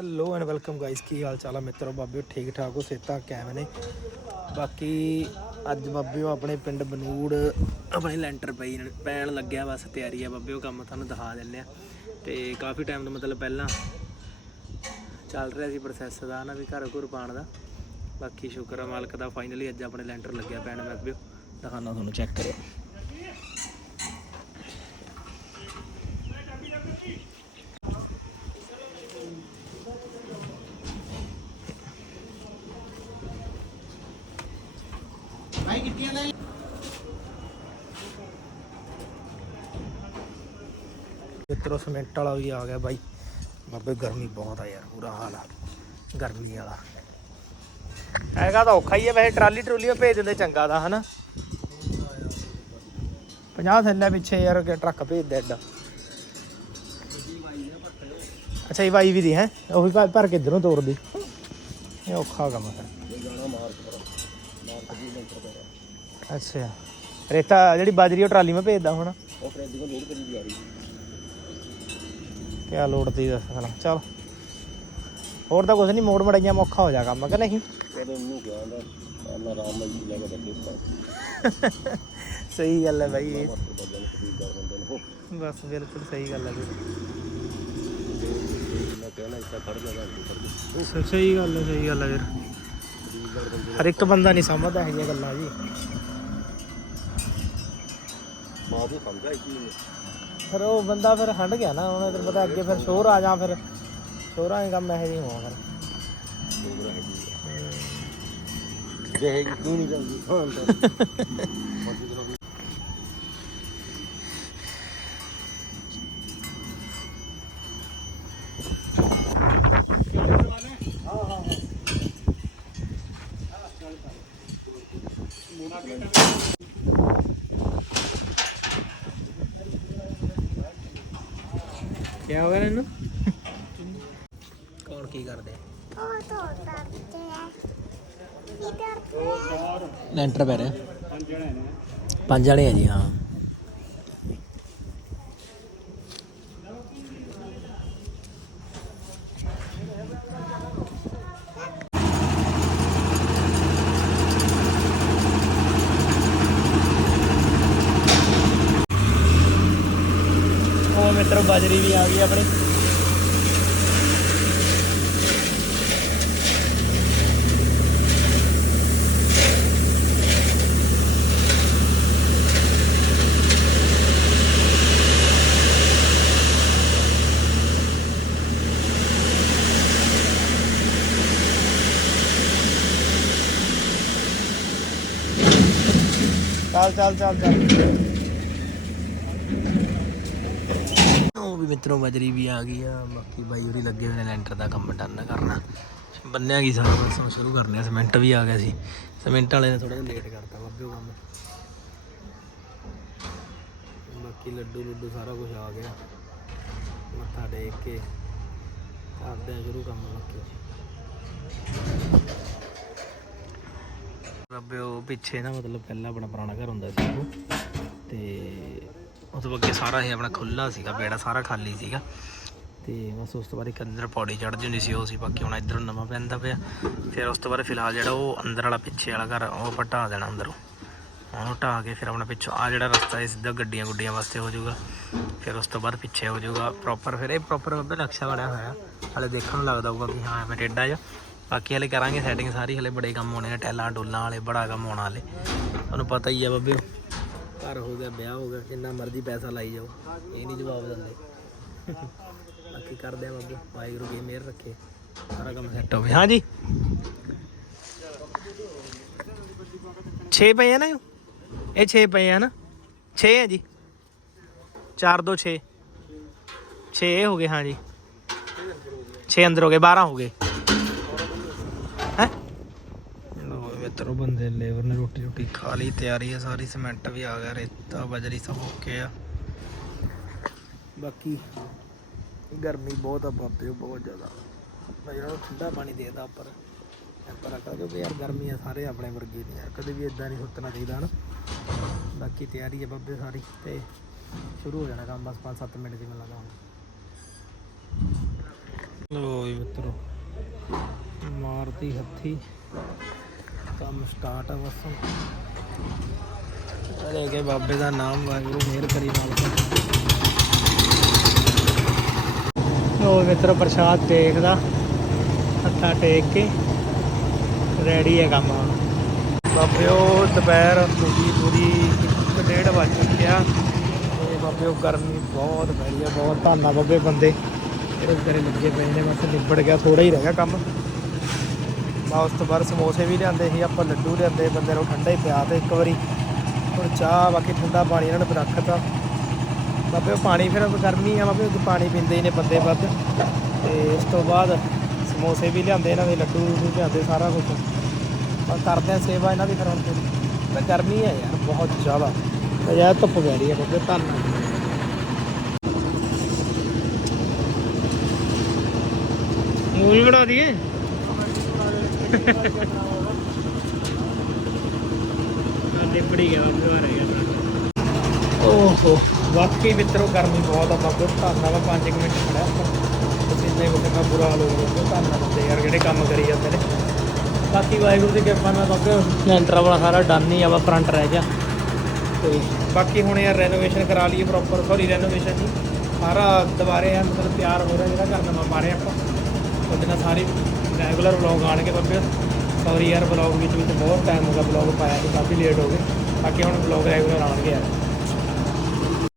Hello and welcome guys ਕੀ ਹਾਲ ਚਾਲ ਆ ਮਿੱਤਰੋ? ਬਾਬਿਓ ਠੀਕ ਠਾਕ ਹੋ ਸੇਤਾ ਕੈਮ ਨੇ? ਬਾਕੀ ਅੱਜ ਬਾਬਿਓ ਆਪਣੇ ਪਿੰਡ ਬਨੂੜ, ਆਪਣੇ ਲੈਂਟਰ ਪਈ, ਪੈਣ ਲੱਗਿਆ ਬਸ, ਤਿਆਰੀ ਆ ਬਾਬਿਓ ਕੰਮ ਤੁਹਾਨੂੰ ਦਿਖਾ ਦਿੰਨੇ ਆ। ਤੇ ਕਾਫੀ ਟਾਈਮ ਤੋਂ ਮਤਲਬ ਪਹਿਲਾਂ ਚੱਲ ਰਿਹਾ ਸੀ ਪ੍ਰੋਸੈਸ ਦਾ ਨਾ ਵੀ ਘਰ ਘਰ ਪਾਣ ਦਾ। ਬਾਕੀ ਸ਼ੁਕਰ ਆ ਮਾਲਕ ਦਾ ਫਾਈਨਲੀ ਅੱਜ ਆਪਣੇ ਲੈਂਟਰ ਲੱਗਿਆ ਪੈਣ ਬਾਬਿਓ ਦਿਖਾਣਾ ਤੁਹਾਨੂੰ ਚੈੱਕ ਕਰਿਓ। ਮਿੱਤਰੋ ਸਿਮੈਂਟ ਵਾਲਾ ਵੀ ਆ ਗਿਆ ਬਾਈ। ਬਾਬੇ, ਗਰਮੀ ਬਹੁਤ ਆ ਯਾਰ, ਬੁਰਾ ਹਾਲ ਆ। ਗਰਮੀ ਵਾਲਾ। ਹੈਗਾ ਤਾਂ ਔਖਾ ਹੀ ਆ, ਵੈਸੇ ਟਰਾਲੀ ਟਰੂਲੀ ਭੇਜ ਦਿੰਦੇ ਚੰਗਾ ਦਾ ਹਨਾ? 50 ਥੱਲੇ ਪਿੱਛੇ ਯਾਰ ਟਰੱਕ ਭੇਜ ਐਡਾ। ਅੱਛਾ, ਇਹ ਵਾਈ ਵੀ ਦੀ, ਹੈ? ਉਹੀ ਭਰ- ਭਰ ਕੇ ਇਧਰੋਂ ਤੋੜਦੀ। ਇਹ ਔਖਾ ਕੰਮ ਹੈ ਅੱਛਾ। ਰੇਤਾ, ਜਿਹੜੀ ਬਾਜਰੀ ਉਹ ਟਰਾਲੀ ਮੈਂ ਭੇਜਦਾ ਹੁਣ। ਉਹ ਫਰੈਂਡ ਕੋਲ ਲੋਡ ਕਰੀ ਜਾ ਰਹੀ ਕਿਆ ਲੋੜ ਤੀ ਦੱਸ ਭਲਾ ਚਲ। ਹੋਰ ਤਾਂ ਕੁਝ ਨਹੀਂ ਮੋੜ ਮੜਾਈਆਂ ਮੌਖਾ ਹੋ ਜਾ ਕੰਮ ਕਿ ਨਹੀਂ? ਕਦੋਂ ਉਹਨੂੰ ਗਿਆ ਦਾ ਮੈਂ ਆਰਾਮ ਨਾਲ ਜੀ ਲੈ ਕੇ ਬੈਠੇ ਸਹੀ ਗੱਲ ਹੈ ਇਹ। ਨੂੰ ਬਸ ਬਿਲਕੁਲ ਸਹੀ ਗੱਲ ਹੈ ਵੀਰ ਸਹੀ ਗੱਲ ਹੈ ਸਹੀ ਗੱਲ ਹੈ ਵੀਰ। ਹਰ ਇੱਕ ਬੰਦਾ ਨਹੀਂ ਸਮਝਦਾ ਇਹ ਗੱਲਾਂ ਜੀ। ਮਾਂ ਦੀ ਸਮਝਾ ਕੀ ਨੇ? ਫਿਰ ਉਹ ਬੰਦਾ ਫਿਰ ਹਟ ਗਿਆ ਨਾ ਉਹਨੇ ਤੈਨੂੰ ਪਤਾ ਅੱਗੇ ਫਿਰ ਸ਼ੋਰ ਆ ਜਾ ਫਿਰ ਸ਼ੋਰਾਂ ਦੇ ਕੰਮ ਇਹੋ ਜਿਹੇ ਹੋਣ ਫਿਰ। ਲੋਗਰਾ ਹੈ ਜੀ। ਜੇ ਕਿਉਂ ਨਹੀਂ ਜਾਂਦੀ ਹਾਂ ਤਾਂ। ਕੀ ਹੋ ਗਿਆ ਇਹਨੂੰ ਕੌਣ ਕੀ ਕਰਦੇ? ਉਹ ਤੋਂ ਦਰਦ ਹੈ ਕੀ ਦਰਦ ਹੈ ਲੈਂਟਰ ਪੈ ਰਿਹਾ। ਪੰਜ ਜਣੇ ਨੇ। ਪੰਜ ਜਣੇ ਆ ਜੀ ਹਾਂ ਉਹ ਮਿੱਤਰੋ ਬਾਜਰੀ ਵੀ ਆ ਗਈ ਆਪਣੀ। ਚੱਲ ਚੱਲ ਚੱਲ ਚੱਲ। ਉਹ ਵੀ ਮਿੱਤਰੋਂ ਬਜਰੀ ਵੀ ਆ ਗਈ ਆ, ਬਾਕੀ ਬਾਈ ਹੋਰੀ ਲੱਗੇ ਹੋਏ ਨੇ ਲੈਂਟਰ ਦਾ ਕੰਮ ਡਨ ਕਰਨਾ। ਬੰਨਿਆ ਗਈ ਸਾਰਾ ਬਸ ਹੁਣ ਸ਼ੁਰੂ ਕਰਨੇ ਆ ਸਿਮੈਂਟ ਵੀ ਆ ਗਿਆ ਸੀ। ਸਿਮੈਂਟ ਵਾਲੇ ਨੇ ਥੋੜਾ ਜਿਹਾ ਲੇਟ ਕਰਤਾ ਬਾਬੇ ਉਹ ਕੰਮ। ਬਾਕੀ ਲੱਡੂ ਲੁੱਡੂ ਸਾਰਾ ਕੁਝ ਆ ਗਿਆ। ਮੱਥਾ ਟੇਕ ਕੇ ਕਰਦੇ ਆ ਸ਼ੁਰੂ ਕੰਮ ਬਾਕੀ। ਰੱਬੇ ਉਹ ਪਿੱਛੇ ਨਾ ਮਤਲਬ ਪਹਿਲਾਂ ਆਪਣਾ ਪੁਰਾਣਾ ਘਰ ਹੁੰਦਾ ਸੀ ਉਹ, ਤੇ ਉਸ ਤੋਂ ਅੱਗੇ ਸਾਰਾ ਇਹ ਆਪਣਾ ਖੁੱਲਾ ਸੀਗਾ, ਬੇੜਾ ਸਾਰਾ ਖਾਲੀ ਸੀਗਾ। ਤੇ ਬਸ ਉਸ ਤੋਂ ਬਾਅਦ ਇੱਕ ਅੰਦਰ ਪੌੜੀ ਚੜ੍ਹ ਜਾਂਦੀ ਸੀ, ਉਹ ਸੀ ਬਾਕੀ ਹੁਣ ਇੱਧਰੋਂ ਨਵਾਂ ਪੈਂਦਾ ਪਿਆ। ਫਿਰ ਉਸ ਤੋਂ ਬਾਅਦ ਫਿਲਹਾਲ ਜਿਹੜਾ ਉਹ ਅੰਦਰ ਵਾਲਾ ਪਿੱਛੇ ਵਾਲਾ ਘਰ, ਉਹ ਆਪਾਂ ਢਾਹ ਦੇਣਾ ਅੰਦਰੋਂ। ਉਹਨੂੰ ਢਾਹ ਕੇ ਫਿਰ ਆਪਣਾ ਪਿੱਛੋਂ ਆ ਜਿਹੜਾ ਰਸਤਾ ਹੈ ਸਿੱਧਾ ਗੱਡੀਆਂ ਗੁੱਡੀਆਂ ਵਾਸਤੇ ਹੋ ਜਾਊਗਾ। ਫਿਰ ਉਸ ਤੋਂ ਬਾਅਦ ਪਿੱਛੇ ਹੋ ਜਾਊਗਾ ਪ੍ਰੋਪਰ ਫਿਰ ਇਹ ਪ੍ਰੋਪਰ ਬੱਬੇ ਨਕਸ਼ਾ ਬਣਿਆ ਹੋਇਆ। ਹਾਲੇ ਦੇਖਣ ਨੂੰ ਲੱਗਦਾ ਹੋਊਗਾ ਵੀ ਹਾਂ, ਐਵੇਂ ਟੇਡਾ ਜਿਹਾ। ਬਾਕੀ ਹਲੇ ਕਰਾਂਗੇ ਸੈਟਿੰਗ ਸਾਰੀ, ਹਲੇ ਬੜੇ ਕੰਮ ਹੋਣੇ ਆ ਟੈਲਾਂ ਡੋਲਾਂ ਵਾਲੇ, ਬੜਾ ਕੰਮ ਹੋਣਾ ਹਲੇ। ਤੁਹਾਨੂੰ ਪਤਾ ਹੀ ਆ ਬੱਬੇ। ਘਰ ਹੋ ਗਿਆ ਵਿਆਹ ਹੋ ਗਿਆ ਜਿੰਨਾ ਮਰਜ਼ੀ ਪੈਸਾ ਲਾਈ ਜਾਓ ਇਹ ਨਹੀਂ ਜਵਾਬ ਦਿੰਦੇ ਬਾਕੀ ਕਰਦੇ ਆ ਬਾਬੂ ਵਾਹਿਗੁਰੂ ਕੀ ਮਿਹਰ ਰੱਖੇ ਸਾਰਾ ਕੰਮ ਸੈੱਟ ਹੋਵੇ ਹਾਂਜੀ 6 ਪਏ ਆ ਨਾ ਇਹ? ਇਹ 6 ਪਏ ਆ ਨਾ 6 ਹੈ ਜੀ 4 2 6 6 ਹੋ ਗਏ ਹਾਂ ਜੀ 6 ਅੰਦਰ ਹੋ ਗਏ 12 ਹੋ ਗਏ ਹੈ ਲੋ ਬੰਦੇ, ਲੇਬਰ ਨੇ ਰੋਟੀ ਰੋਟੀ ਖਾ ਲਈ, ਤਿਆਰੀ ਹੈ ਸਾਰੀ, ਸਿਮੈਂਟ ਵੀ ਆ ਗਿਆ, ਰੇਤਾ ਬਜਰੀ ਸਭ ਓਕੇ ਆ। ਬਾਕੀ ਗਰਮੀ ਬਹੁਤ ਆ ਬਾਪੇ ਬਹੁਤ ਜ਼ਿਆਦਾ। ਮੈਂ ਜਿਹੜਾ ਠੰਡਾ ਪਾਣੀ ਦੇਦਾ ਉੱਪਰ ਪਰ ਕਾ ਕਿਉਂਕਿ ਯਾਰ ਗਰਮੀ ਆ, ਸਾਰੇ ਆਪਣੇ ਵਰਗੇ ਨੇ ਯਾਰ ਕਦੇ ਵੀ ਇਦਾਂ ਨਹੀਂ ਸੁੱਤਣਾ ਚਾਹੀਦਾ, ਹਨ। ਬਾਕੀ ਤਿਆਰੀ ਹੈ ਬਾਬੇ ਸਾਰੀ, ਤੇ ਸ਼ੁਰੂ ਹੋ ਜਾਣਾ ਕੰਮ, ਬਸ 5-7 ਮਿੰਟ ਚ ਮਿਲਾਂਗਾ ਹੁਣ ਲੋ ਜੀ ਮਿੱਤਰੋ ਮਾਰਦੀ ਹੱਥੀ। ਕੰਮ ਸਟਾਰਟ ਆ ਬਸ। ਚਲੇ ਗਏ ਬਾਬੇ ਦਾ ਨਾਮ ਵਾਹਿਗੁਰੂ, ਮਿਹਰ ਕਰੀ ਨਾਲ ਉਹ ਮਿੱਤਰੋ, ਪ੍ਰਸ਼ਾਦ ਦੇਖਦਾ। ਹੱਥਾਂ ਟੇਕ ਕੇ ਰੈਡੀ ਹੈ ਕੰਮ ਹੁਣ। ਬਾਬਿਓ, ਦੁਪਹਿਰ ਪੂਰੀ ਪੂਰੀ ਇੱਕ ਡੇਢ ਵੱਜ ਚੁੱਕਿਆ। ਤੇ ਬਾਬਿਓ, ਗਰਮੀ ਬਹੁਤ ਪੈ ਰਹੀ ਹੈ ਬਹੁਤ ਧੰਨਾ ਬਾਬੇ ਬੰਦੇ। ਜਿਹੜੇ ਵਿਚਾਰੇ ਲੱਗੇ ਪਏ ਨੇ, ਬਸ ਨਿਬੜ ਗਿਆ ਥੋੜਾ ਹੀ ਰਹਿ ਗਿਆ ਕੰਮ। ਮੈਂ ਉਸ ਤੋਂ ਬਾਅਦ ਸਮੋਸੇ ਵੀ ਲਿਆਂਦੇ ਸੀ, ਆਪਾਂ ਲੱਡੂ ਲਿਆਂਦੇ, ਬੰਦੇ ਨੂੰ ਠੰਡਾ ਹੀ ਪਿਆ ਤੇ ਇੱਕ ਵਾਰੀ ਹੁਣ ਚਾਹ, ਬਾਕੀ ਠੰਡਾ ਪਾਣੀ ਇਹਨਾਂ ਨੇ ਰੱਖਤਾ। ਬਾਬੇ ਉਹ ਪਾਣੀ ਫਿਰ ਗਰਮੀ ਆ, ਬਾਬੇ ਪਾਣੀ ਪੀਂਦੇ ਹੀ ਨੇ ਬੰਦੇ ਵੱਧ। ਤੇ ਇਸ ਤੋਂ ਬਾਅਦ ਸਮੋਸੇ ਵੀ ਲਿਆਂਦੇ, ਇਹਨਾਂ ਦੇ ਲੱਡੂ ਵੀ ਲਿਆਂਦੇ ਸਾਰਾ ਕੁਝ ਪਰ ਕਰਦੇ ਆ ਸੇਵਾ ਇਹਨਾਂ ਦੀ ਫਿਰ ਹੁਣ ਪੂਰੀ ਤਾਂ ਗਰਮੀ ਹੈ ਯਾਰ, ਬਹੁਤ ਜ਼ਿਆਦਾ। ਤੇ ਯਾਰ ਧੁੱਪ ਪੈ ਰਹੀ ਹੈ ਬਾਬੇ ਧੰਨਵਾਦ ਮੂਵੀ ਬਣਾ ਦਈਏ? ਨਿਪੜੀ ਗਿਆ ਬਾਬੇ ਆ ਰਿਹਾ ਓਹੋ। ਵਾਕਈ ਮਿੱਤਰੋ ਗਰਮੀ ਬਹੁਤ ਆ ਬਾਬੇ ਧੰਨਾ ਵਾ 5 ਮਿੰਟ ਖੜਾ ਪਸੀਨੇ ਵਿੱਚ ਮੈਂ ਬੁਰਾ ਹਾਲ ਹੋ ਗਿਆ ਯਾਰ ਜਿਹੜੇ ਕੰਮ ਕਰੀ ਜਾਂਦੇ ਨੇ। ਬਾਕੀ ਵਾਹਿਗੁਰੂ ਦੀ ਕਿਰਪਾ ਨਾਲ ਬਾਬੇ ਲੈਂਟਰ ਵਾਲਾ ਸਾਰਾ ਡਨ ਹੀ ਆ ਵਾ ਫਰੰਟ ਰਹਿ ਗਿਆ। ਤੇ ਬਾਕੀ ਹੁਣ ਯਾਰ ਰੈਨੋਵੇਸ਼ਨ ਕਰਾ ਲਈਏ ਪ੍ਰੋਪਰ ਸੌਰੀ ਰੈਨੋਵੇਸ਼ਨ ਨਹੀਂ ਸਾਰਾ ਦੁਬਾਰੇ ਆ ਮਤਲਬ ਤਿਆਰ ਹੋ ਰਿਹਾ ਜਿਹੜਾ ਘਰ ਨਵਾਂ ਪਾ ਰਹੇ ਆਪਾਂ। ਉਹਦੇ ਨਾਲ ਸਾਰੇ ਰੈਗੂਲਰ ਵਲੌਗ ਆਣਗੇ ਬਾਬੇ ਸੌਰੀ ਯਾਰ ਵਲੌਗ ਵਿੱਚ ਵਿੱਚ ਬਹੁਤ ਟਾਈਮ ਹੋ ਗਿਆ ਵਲੌਗ ਪਾਇਆ ਤੇ ਕਾਫੀ ਲੇਟ ਹੋ ਗਏ। ਬਾਕੀ ਹੁਣ ਵਲੌਗ ਰੈਗੂਲਰ ਆਉਣਗੇ ਯਾਰ।